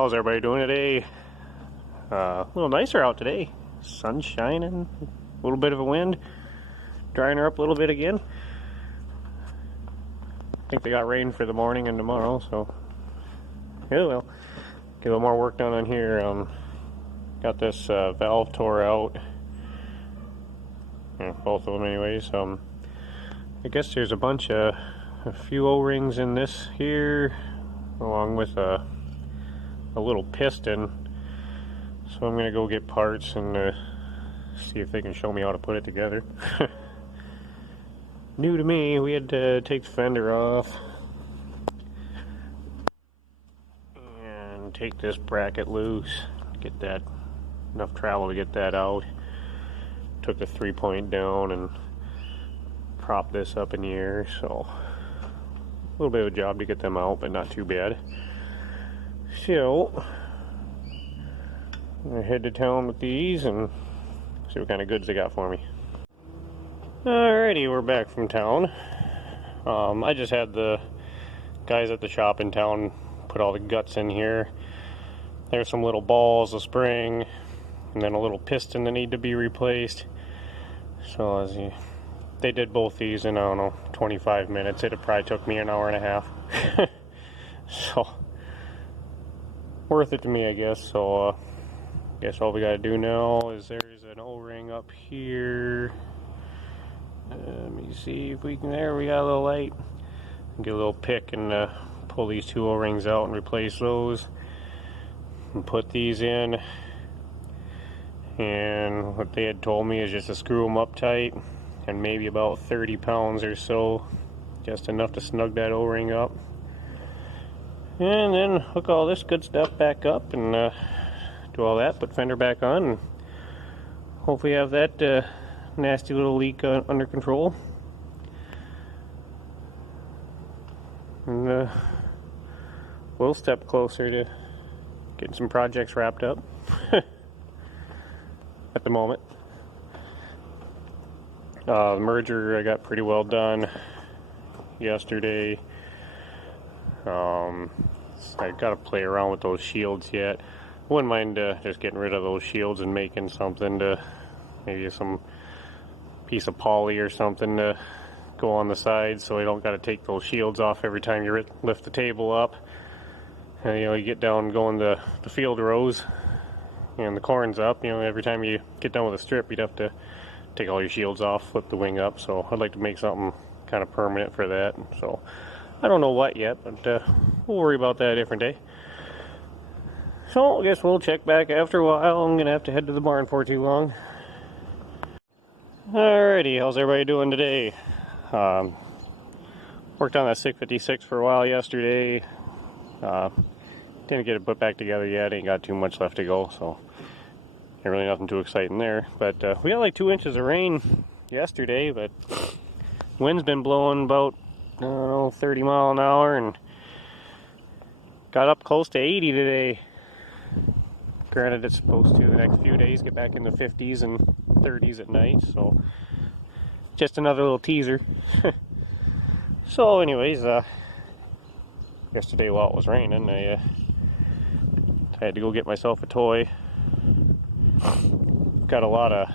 How's everybody doing today? A little nicer out today. Sun's shining, a little bit of a wind, drying her up a little bit again. I think they got rain for the morning and tomorrow, so yeah, well, get a little more work done on here. Got this valve tore out. Yeah, both of them anyways. I guess there's a few O-rings in this here, along with a little piston. So I'm gonna go get parts and see if they can show me how to put it together. New to me, we had to take the fender off and take this bracket loose, get that enough travel to get that out. Took the 3-point down and propped this up in the air, so a little bit of a job to get them out, but not too bad. So I'm gonna head to town with these and see what kind of goods they got for me. Alrighty, we're back from town. I just had the guys at the shop in town put all the guts in here. There's some little balls, a spring, and then a little piston that need to be replaced. So they did both these in, I don't know, 25 minutes. It probably took me an hour and a half. So worth it to me, I guess. So guess all we gotta do now is there's an O-ring up here. Let me see if we can. There we got a little light. Get a little pick and pull these two O-rings out and replace those and put these in. And what they had told me is just to screw them up tight and maybe about 30 pounds or so, just enough to snug that O-ring up. And then hook all this good stuff back up and do all that, put fender back on, and hopefully have that nasty little leak under control. And we'll step closer to getting some projects wrapped up at the moment. The merger I got pretty well done yesterday. I gotta play around with those shields yet. Wouldn't mind just getting rid of those shields and making something to, maybe some piece of poly or something to go on the side, so you don't got to take those shields off every time you lift the table up. And you get down going the field rows and the corn's up. Every time you get done with a strip, you'd have to take all your shields off, flip the wing up. So I'd like to make something kind of permanent for that. So I don't know what yet, but we'll worry about that a different day. So I guess we'll check back after a while. I'm gonna have to head to the barn for too long. Alrighty, how's everybody doing today? Worked on that 656 for a while yesterday. Didn't get it put back together yet. Ain't got too much left to go, so ain't really nothing too exciting there. But we got like 2 inches of rain yesterday, but wind's been blowing about, I don't know, 30 miles an hour, and got up close to 80 today. Granted, it's supposed to the next few days get back in the 50s and 30s at night, so just another little teaser. So anyways, yesterday while it was raining, I had to go get myself a toy. Got a lot of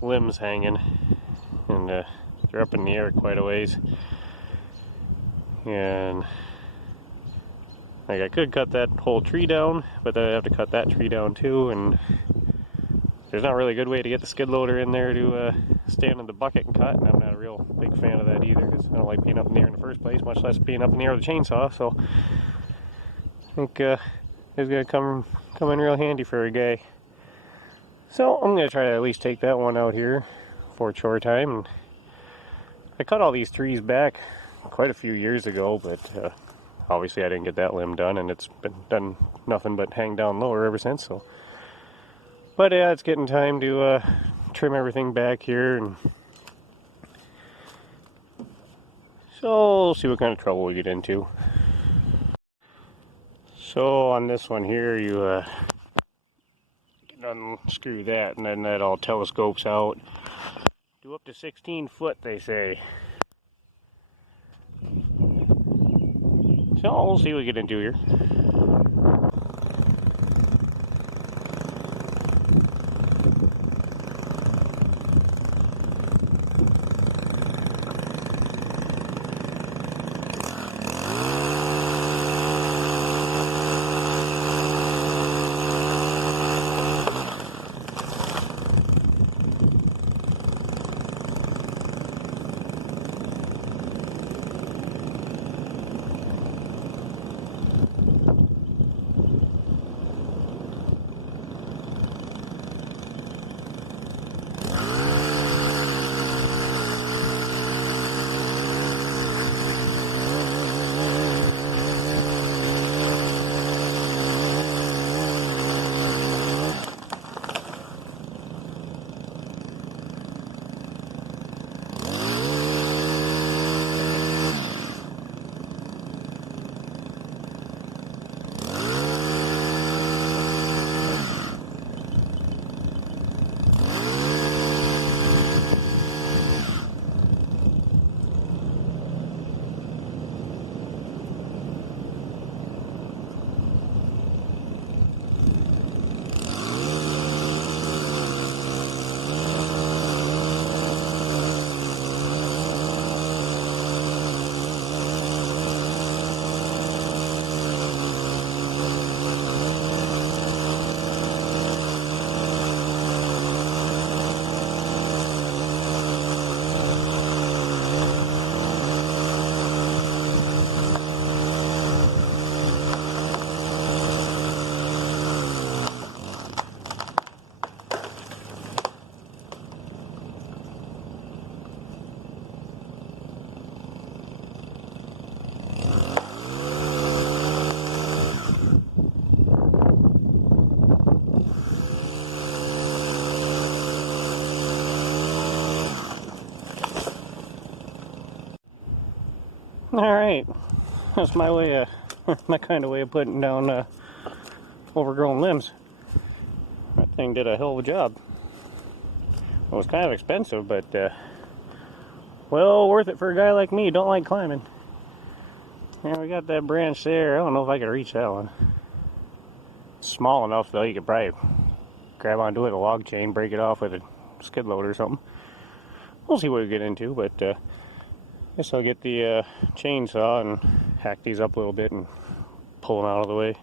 limbs hanging, and they're up in the air quite a ways. And like, I could cut that whole tree down, but then I'd have to cut that tree down too, and there's not really a good way to get the skid loader in there to stand in the bucket and cut, and I'm not a real big fan of that either, because I don't like being up in the air in the first place, much less being up in the air with a chainsaw. So I think it's going to come in real handy for a guy. So I'm going to try to at least take that one out here for chore time. And I cut all these trees back quite a few years ago, but obviously I didn't get that limb done, and it's been done nothing but hang down lower ever since. So, but yeah, it's getting time to trim everything back here, and so we'll see what kind of trouble we get into. So on this one here, you unscrew that, and then that all telescopes out. Do up to 16 foot, they say. So we'll see what we get into here. Alright, that's my way of, my kind of way of putting down overgrown limbs. That thing did a hell of a job. It was kind of expensive, but well worth it for a guy like me who don't like climbing. Yeah, we got that branch there. I don't know if I could reach that one. It's small enough though, you could probably grab onto it with a log chain, break it off with a skid load or something. We'll see what we get into, but I guess I'll get the chainsaw and hack these up a little bit and pull them out of the way.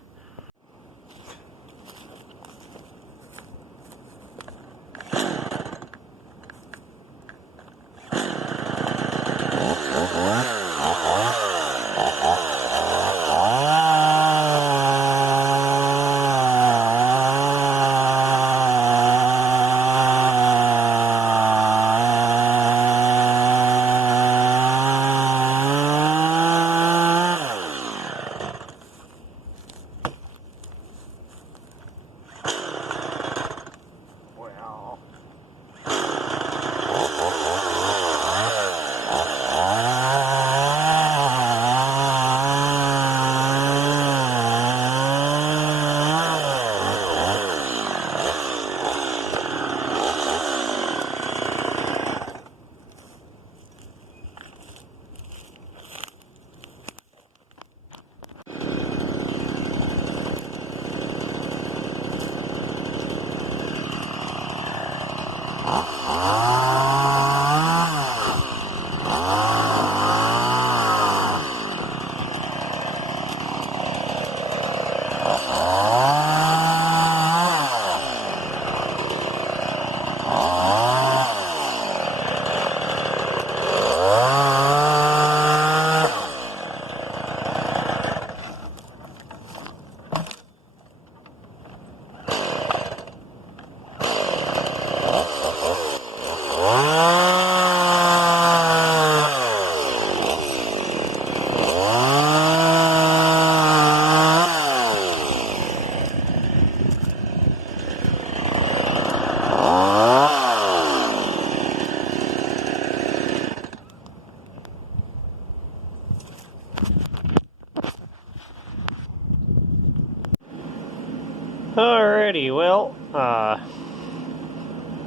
Alrighty, well, got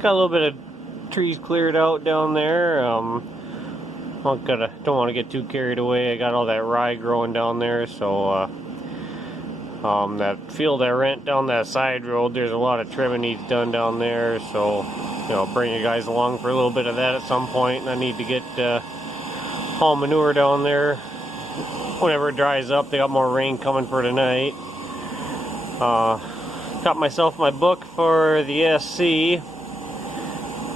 a little bit of trees cleared out down there. Don't want to get too carried away. I got all that rye growing down there, so that field I rent down that side road, there's a lot of trimming needs done down there, so bring you guys along for a little bit of that at some point. And I need to get all manure down there whenever it dries up. They got more rain coming for tonight. Got myself my book for the SC.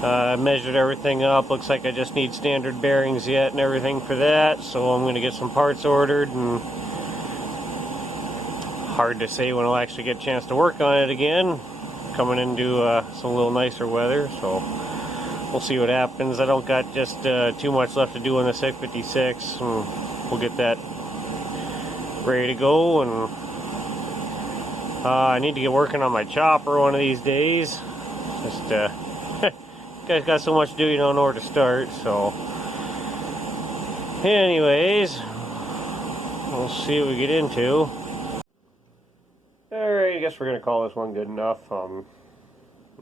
Measured everything up. Looks like I just need standard bearings yet and everything for that. So I'm going to get some parts ordered, and hard to say when I'll actually get a chance to work on it again. Coming into some little nicer weather, so we'll see what happens. I don't got just too much left to do on the 656, and we'll get that ready to go. And I need to get working on my chopper one of these days. Just guys got so much to do, you don't know where to start. So anyways, we'll see what we get into. Alright, I guess we're gonna call this one good enough.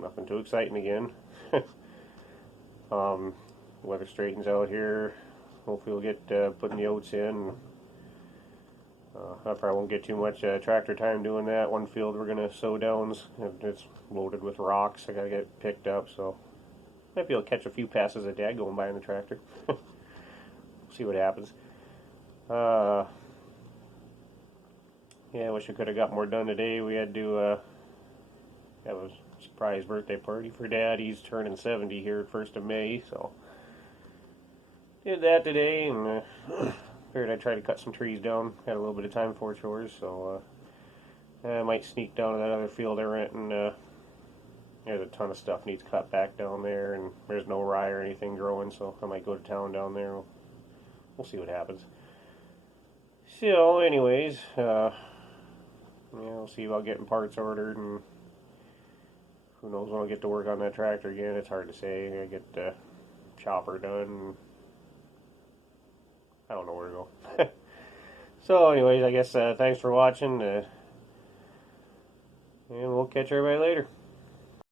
Nothing too exciting again. Weather straightens out here. Hopefully we'll get putting the oats in. I probably won't get too much tractor time doing that. One field we're gonna sow downs. It's loaded with rocks. I gotta get it picked up, so might be able to catch a few passes of Dad going by in the tractor. See what happens. Yeah, I wish I could have got more done today. We had to have a surprise birthday party for Dad. He's turning 70 here at 1st of May, so did that today, and figured I'd try to cut some trees down. Had a little bit of time for chores, so I might sneak down to that other field I rent, and there's a ton of stuff needs cut back down there, and there's no rye or anything growing, so I might go to town down there. We'll see what happens. So, anyways, we'll see about getting parts ordered, and who knows when I'll get to work on that tractor again. It's hard to say. I get the chopper done, I don't know where to go. So anyways, I guess thanks for watching, and we'll catch everybody later.